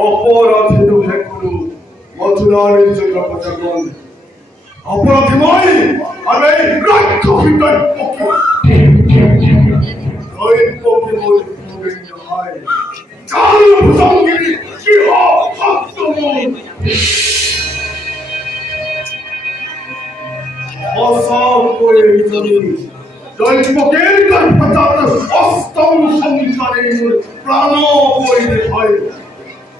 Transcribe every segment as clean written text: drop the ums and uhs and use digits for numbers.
অপরাধী রূপে করু মথুরার জন্য প্রজাগণ অপরাধীময় আর এই রাক্ষসী দৈত্যকে হয় চাল ভুজঙ্গিনী সিংহ সত্যমূল অসব করে জমি দৈত্যকের গর্ভজাত অষ্টম সংসারের প্রাণ বইতে হয়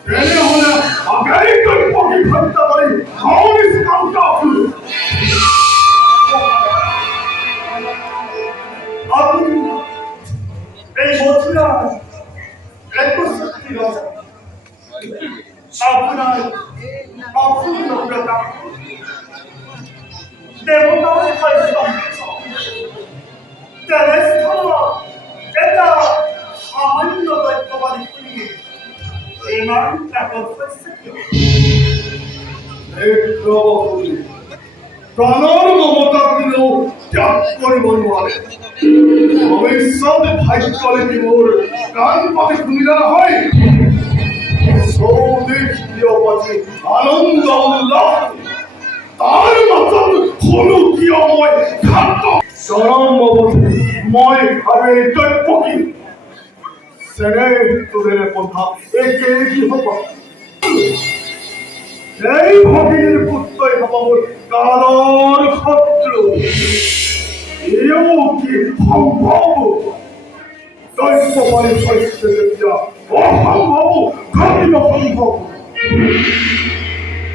তেনে হলে আগেই দৈত্যকে হত্যা করে খাওয়ানি স্কাউটা আপনি এই মথুরা একশক্তি আপনার অপূর্ণতা দেবতার এটা সামান্য দৈত্যবাদী করিয়ে এমান প্রাণর মমতা দিলেও ত্যাগ করিব নোৱাৰে ভবিষ্যৎ ভাগ্যলে বিমোর প্রাণ পাতে শুনিলা হয় সৌদেশ প্রিয় পাছে আনন্দ উল্লাস তার মাতন কোনো কিয়ময় খাদ্য চরম অবধি মই ভাবে দৈত্যকি সেরে তোদের কথা একে কি হব এই ভগিনীর পুত্রই হব মোর কালর শত্রু এও কি সম্ভব দৈত্য পালি শস্য দেবিয়া অসম্ভব ঘটিল সম্ভব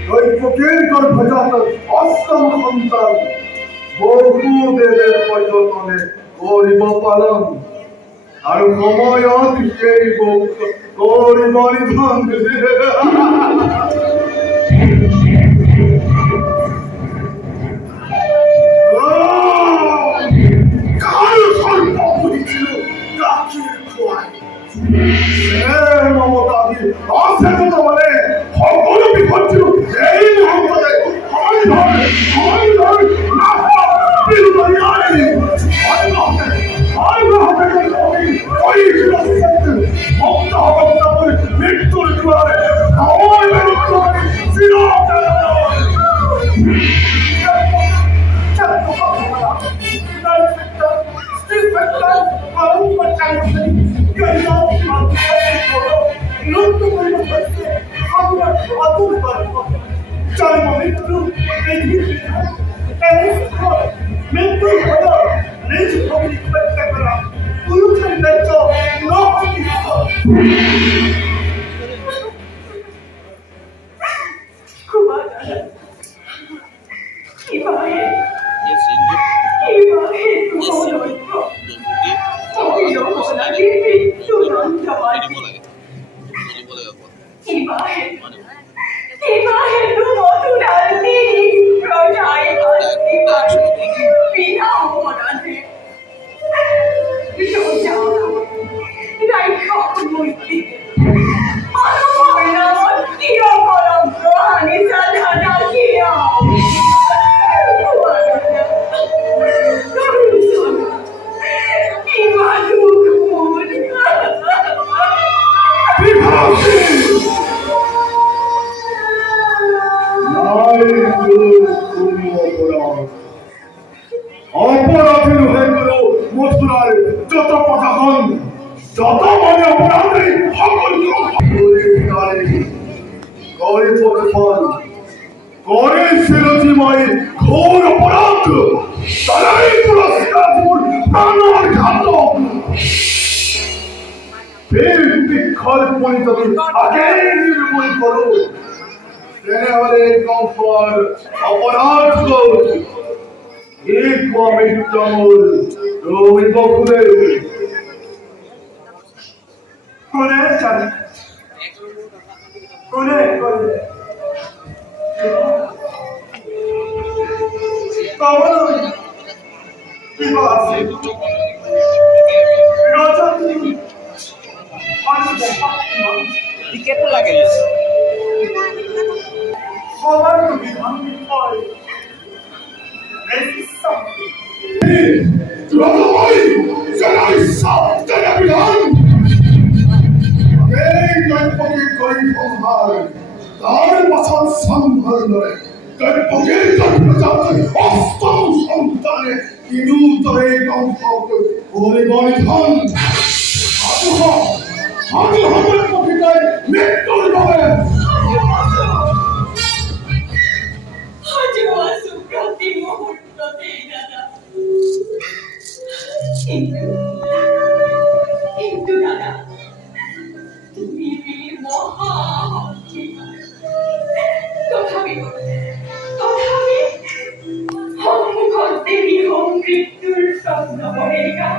দৈত্যকের গর্ভজাত অষ্টম সন্তান বহু দেবের পর্যটনে করিব পালন আর সময়ত সেই করিব নিধন কাল সর্ব বুঝিছিল গাছের খোয়ায় মমতা দিয়ে অসেতন বলে সকল বিপদ ছিল এই মুহূর্তে মৃত্যুর দুয়ারে অপরাধীর হয়ে গেল মথুরার যত প্রশাসন যত মানে অপরাধী সকল করে শিরোচিময় ঘোর অপরাধ তারাই পুরস্কার প্রাণর ঘাতক বিক্ষর পরিণতি আগে নির্মূল করো তেনে হলে কম্পর অপরাধ এক মৃত্যুমূল রবি বকুলে কোনে জানি কোনে কোনে কবল বিবাদ রাজা টিকেট লাগে সবার বিধান হয় গগoi, পক্ষে করি সংহার তার পাছার সম্ভার নয় তার পক্ষে প্রজাপতি অষ্টম সন্তানে তিনু তরে কম্পক ওরে বন্ধন হাতে হাতের পক্ষে মৃত্যুর হবে প্রতি মুহূর্ততে দাদা কিন্তু দাদা তুমি তথাপি তথাপি দেবী হোম মৃত্যুর স্বপ্ন বনেগা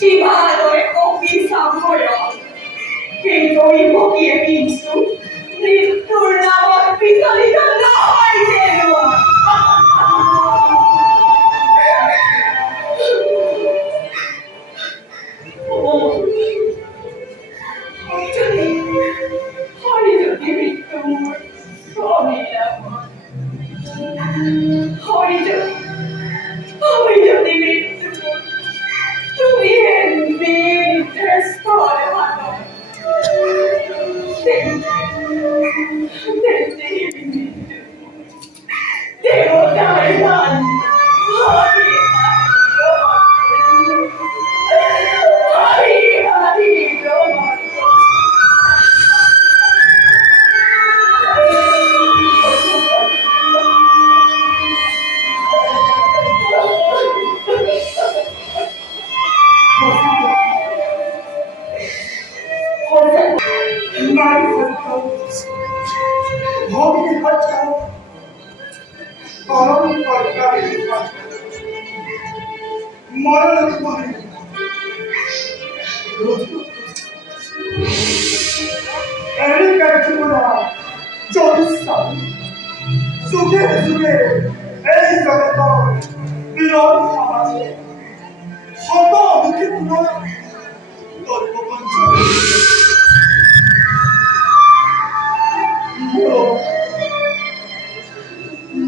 জীবালয় অভিসাম্ভয় এই দৈবকীয় কিন্তু মৃত্যুর নামত বিচলিত নয় যেন যুগে যুগে এই জগতৰ বিৰল সমাজে শত দুখীপূৰ্ণ দৈবপঞ্চ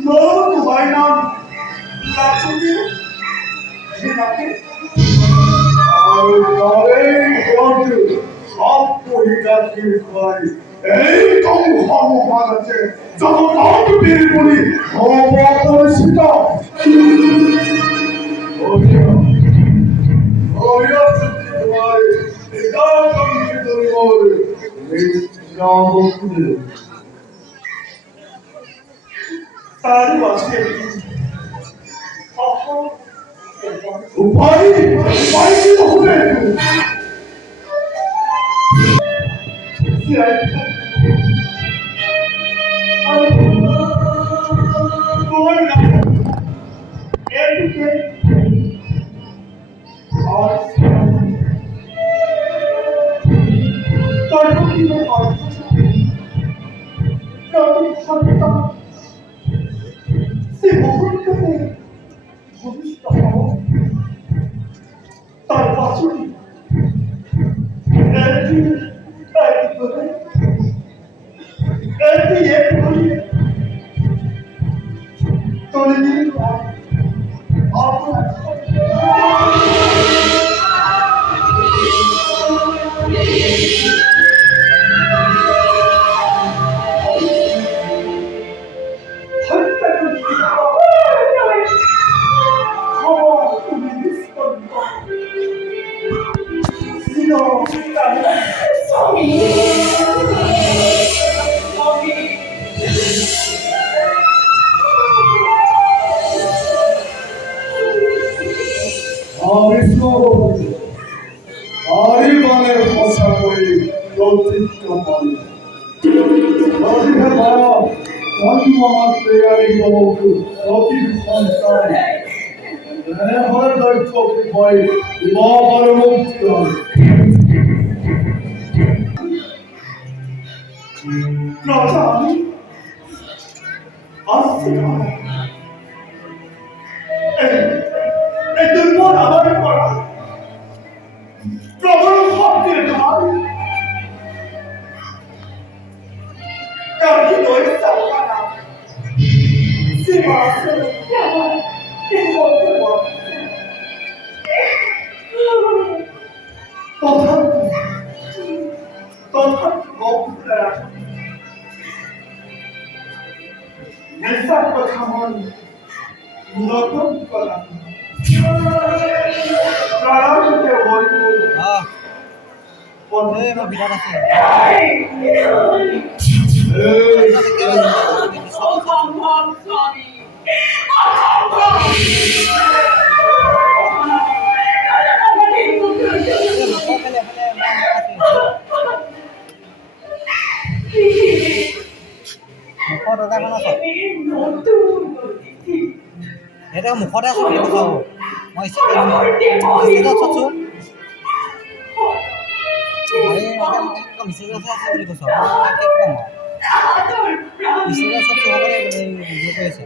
তোমার নাম লাচুকি ঘৃণাকে আর তারেই বন্ধু সব পরিকাঠির হয় এই কম হমমান আছে জগৎ বীরগুলি অপরিচিত উপায় উপায় কি হবে তার পাশে এসব কথা মন নতুন করা প্রাণকে বলবো বন্ধে আমার বিরাট আছে অসম্ভব স্বামী অসম্ভব এটা মুখতে আছে বুলি কৈছো মই ষ্টেটাছত চাইছো মেছেজ আছে বুলি কৈছো কি কম ষ্টেটাছত চবৰে ভিডিঅ' কৰি আছে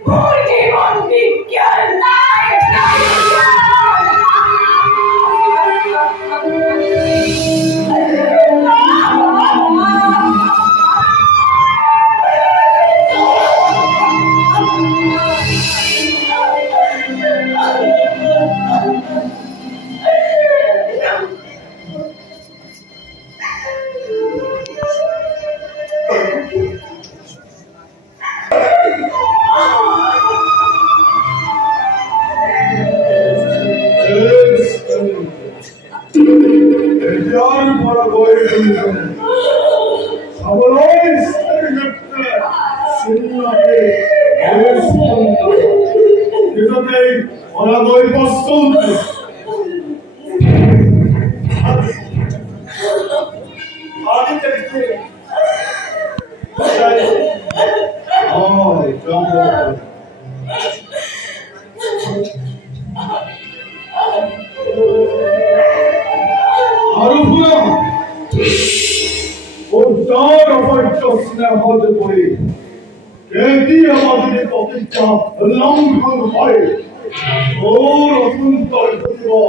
John for a boy to our eyes is okay on a boy Boston. Oh, John. আরুপুরা ও তার অপত্য স্নেহ হতে পারে এটি আমাদের প্রতিজ্ঞা লঙ্ঘন হয় ও রসুন তর প্রতিভা